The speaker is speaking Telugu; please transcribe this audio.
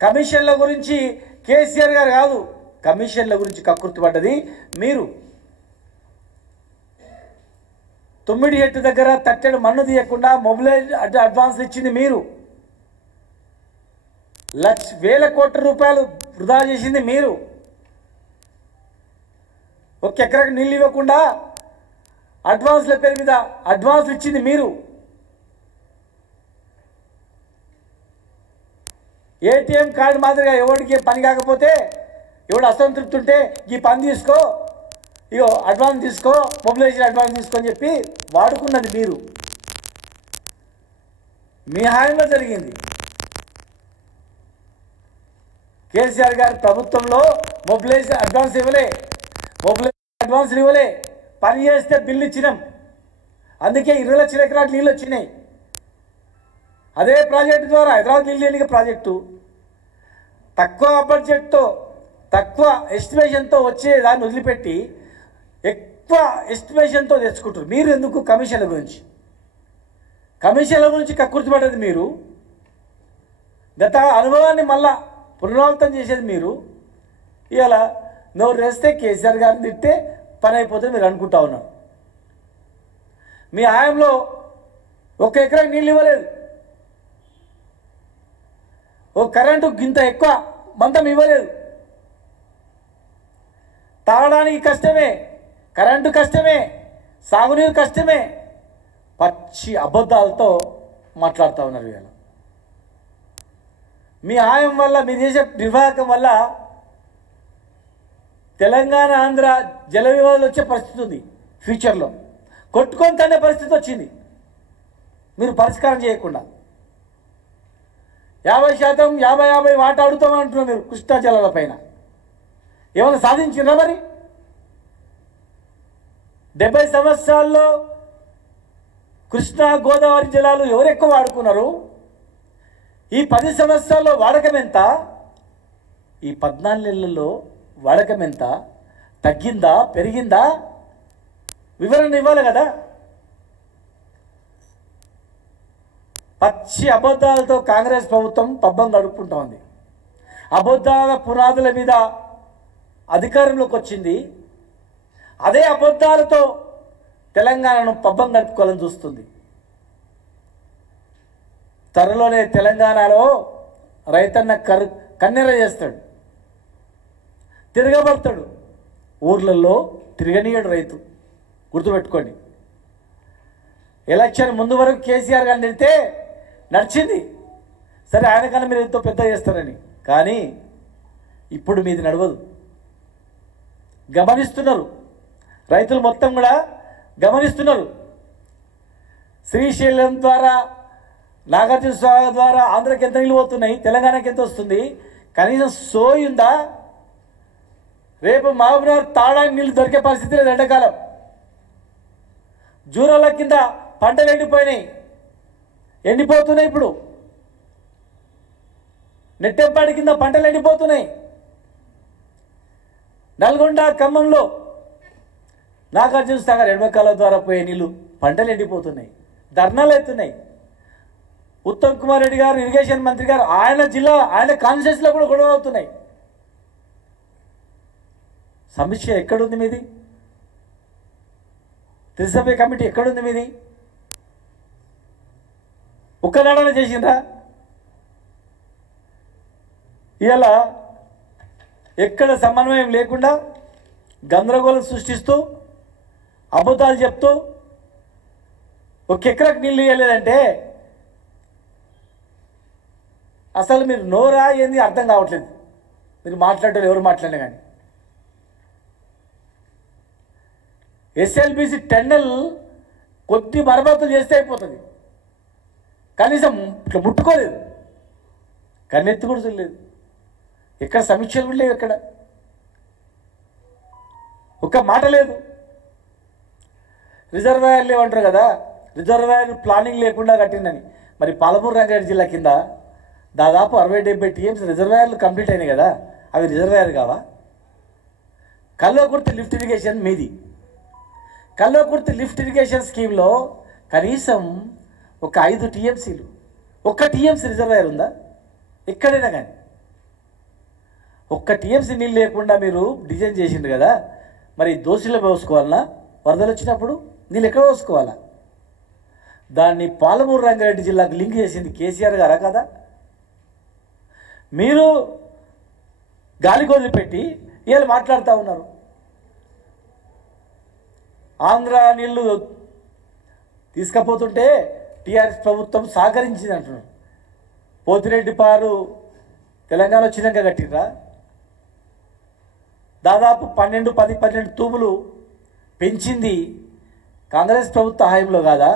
కమిషన్ల గురించి కేసీఆర్ గారు కాదు, కమిషన్ల గురించి కక్కుర్తిపడ్డది మీరు. తొమ్మిడి ఎట్టు దగ్గర తట్టెడు మన్ను తీయకుండా మొబిలైజ్ అడ్వాన్స్ ఇచ్చింది మీరు. వేల కోట్ల రూపాయలు వృధా చేసింది మీరు. ఒక ఎకరాకు నీళ్ళు ఇవ్వకుండా అడ్వాన్స్ల పేరు మీద అడ్వాన్స్ ఇచ్చింది మీరు. ఏటీఎం కార్డు మాదిరిగా ఎవరికి పని కాకపోతే, ఎవడు అసంతృప్తి ఉంటే ఈ పని తీసుకో, ఇగో అడ్వాన్స్ తీసుకో, మొబిలైజేషన్ అడ్వాన్స్ తీసుకో అని చెప్పి వాడుకున్నది మీరు. మీ హాయంలో జరిగింది. కేసీఆర్ గారి ప్రభుత్వంలో మొబిలైజేషన్ అడ్వాన్స్ ఇవ్వలే, మొబిలైజేషన్ అడ్వాన్స్ ఇవ్వలే. పని చేస్తే బిల్లు ఇచ్చినాం, అందుకే 20 లక్షల ఎకరాలు నీళ్ళు వచ్చినాయి. అదే ప్రాజెక్టు ద్వారా హైదరాబాద్ నీళ్ళు ఎన్నిక ప్రాజెక్టు తక్కువ బడ్జెట్తో తక్కువ ఎస్టిమేషన్తో వచ్చే దాన్ని వదిలిపెట్టి ఎక్కువ ఎస్టిమేషన్తో తెచ్చుకుంటారు. మీరు ఎందుకు కమిషన్ల గురించి కక్కుర్తిపడ్డది మీరు. గత అనుభవాన్ని మళ్ళా పునరావృతం చేసేది మీరు. ఇవాళ నోరు వేస్తే కేసీఆర్ గారిని తిట్టే పని అయిపోతుంది మీరు అనుకుంటా ఉన్నారు. మీ హయాంలో 1 ఎకరాకి నీళ్ళు ఇవ్వలేదు, ఓ కరెంటు గింత ఎక్కువ మందం ఇవ్వలేదు. తాగడానికి కష్టమే, కరెంటు కష్టమే, సాగునీరు కష్టమే. పచ్చి అబద్ధాలతో మాట్లాడుతూ ఉన్నారు. ఇవాళ మీ హాయం వల్ల, మీ దేశ నిర్వాహకం వల్ల తెలంగాణ ఆంధ్ర జల వివాదాలు వచ్చే పరిస్థితి ఉంది. ఫ్యూచర్లో కొట్టుకొని తనే పరిస్థితి వచ్చింది మీరు పరిష్కారం చేయకుండా. 50% 50-50 వాటా అడుగుతామని అంటున్నారు మీరు కృష్ణా జలాల పైన. ఏమైనా సాధించినా మరి? 70 సంవత్సరాల్లో కృష్ణా గోదావరి జలాలు ఎవరు ఎక్కువ వాడుకున్నారు? ఈ 10 సంవత్సరాల్లో వాడకం ఎంత? ఈ 14 నెలల్లో వాడకం ఎంత? తగ్గిందా పెరిగిందా? వివరణ ఇవ్వాలి కదా. పచ్చి అబద్ధాలతో కాంగ్రెస్ ప్రభుత్వం పబ్బం గడుపుకుంటా ఉంది. అబద్ధాల పునాదుల మీద అధికారంలోకి వచ్చింది. అదే అబద్ధాలతో తెలంగాణను పబ్బం గడుపుకోవాలని చూస్తుంది. త్వరలోనే తెలంగాణలో రైతన్న కన్నెర చేస్తాడు, తిరగబడతాడు. ఊర్లలో తిరగనీయడు రైతు, గుర్తుపెట్టుకోండి. ఎలక్షన్ ముందు వరకు కేసీఆర్ గారిని తిడితే నడిచింది, సరే ఆయనకన్నా మీరు ఎంతో పెద్ద చేస్తారని. కానీ ఇప్పుడు మీది నడవదు. గమనిస్తున్నారు, రైతులు మొత్తం కూడా గమనిస్తున్నారు. శ్రీశైలం ద్వారా, నాగార్జున సాగర్ ద్వారా ఆంధ్రకి ఎంత నీళ్ళు పోతున్నాయి, తెలంగాణకి ఎంత వస్తుంది? కనీసం సోయి ఉందా? రేపు మహబూబ్నగర్ తాడానికి నీళ్ళు దొరికే పరిస్థితి లేదు. ఎండాకాలం జూరాల కింద పంటలు ఎండిపోతున్నాయి. ఇప్పుడు నెట్టెంపాడి కింద పంటలు ఎండిపోతున్నాయి. నల్గొండ, ఖమ్మంలో నాగార్జున సాగర్ ఎడమకాల ద్వారా పోయే నీళ్ళు పంటలు ఎండిపోతున్నాయి, ధర్నాలు అవుతున్నాయి. ఉత్తమ్ కుమార్ రెడ్డి గారు, ఇరిగేషన్ మంత్రి గారు, ఆయన జిల్లా, ఆయన కాన్స్టిట్యూన్సీలో కూడా గొడవ అవుతున్నాయి. సమస్య ఎక్కడుంది మీది? త్రిసభ్య కమిటీ ఎక్కడుంది మీది? ఒక్కనాడనే చేసిండ్రా? ఇవాళ ఎక్కడ సమన్వయం లేకుండా గందరగోళం సృష్టిస్తూ అబద్ధాలు చెప్తూ 1 ఎకరాకు నీళ్ళు ఇవ్వలేదంటే అసలు మీరు నోరా ఏంది అర్థం కావట్లేదు. మీరు మాట్లాడటం ఎవరు మాట్లాడినా కానీ. ఎస్ఎల్బిసి టెండర్లు కొద్ది మరమ్మతులు చేస్తే అయిపోతుంది. కనీసం ఇట్లా ముట్టుకోలేదు, కన్నెత్తి కూడా చూడలేదు. ఎక్కడ సమీక్షలు కూడా లేవు, ఎక్కడ ఒక్క మాట లేదు. రిజర్వాయర్ లేవంటారు కదా, రిజర్వాయర్ ప్లానింగ్ లేకుండా కట్టిందని. మరి పాలమూరు రంగారెడ్డి జిల్లా కింద దాదాపు 60-70 టీఎంసీ రిజర్వాయర్లు కంప్లీట్ అయినాయి కదా, అవి రిజర్వాయర్ కావా? కల్వకుర్తి లిఫ్ట్ ఇరిగేషన్ మీది. కల్వకుర్తి లిఫ్ట్ ఇరిగేషన్ స్కీమ్లో కనీసం ఒక 5 టీఎంసీలు, 1 టీఎంసీ రిజర్వాయర్ ఉందా? ఎక్కడైనా కానీ ఒక్క టీఎంసీ నీళ్ళు లేకుండా మీరు డిజైన్ చేసిండు కదా, మరి దోశలో పోసుకోవాలన్నా? వరదలు వచ్చినప్పుడు నీళ్ళు ఎక్కడ పోసుకోవాలా? దాన్ని పాలమూరు రంగారెడ్డి జిల్లాకు లింక్ చేసింది కేసీఆర్ గారా కదా? మీరు గాలికి వదిలిపెట్టి వీళ్ళు మాట్లాడుతూ ఉన్నారు. ఆంధ్ర నీళ్లు తీసుకపోతుంటే టీఆర్ఎస్ ప్రభుత్వం సహకరించింది అంటున్నారు. పోతిరెడ్డి పారు తెలంగాణ వచ్చినాక కట్టిర్రా? దాదాపు 12 తూములు పెంచింది కాంగ్రెస్ ప్రభుత్వ హయాంలో కాదా?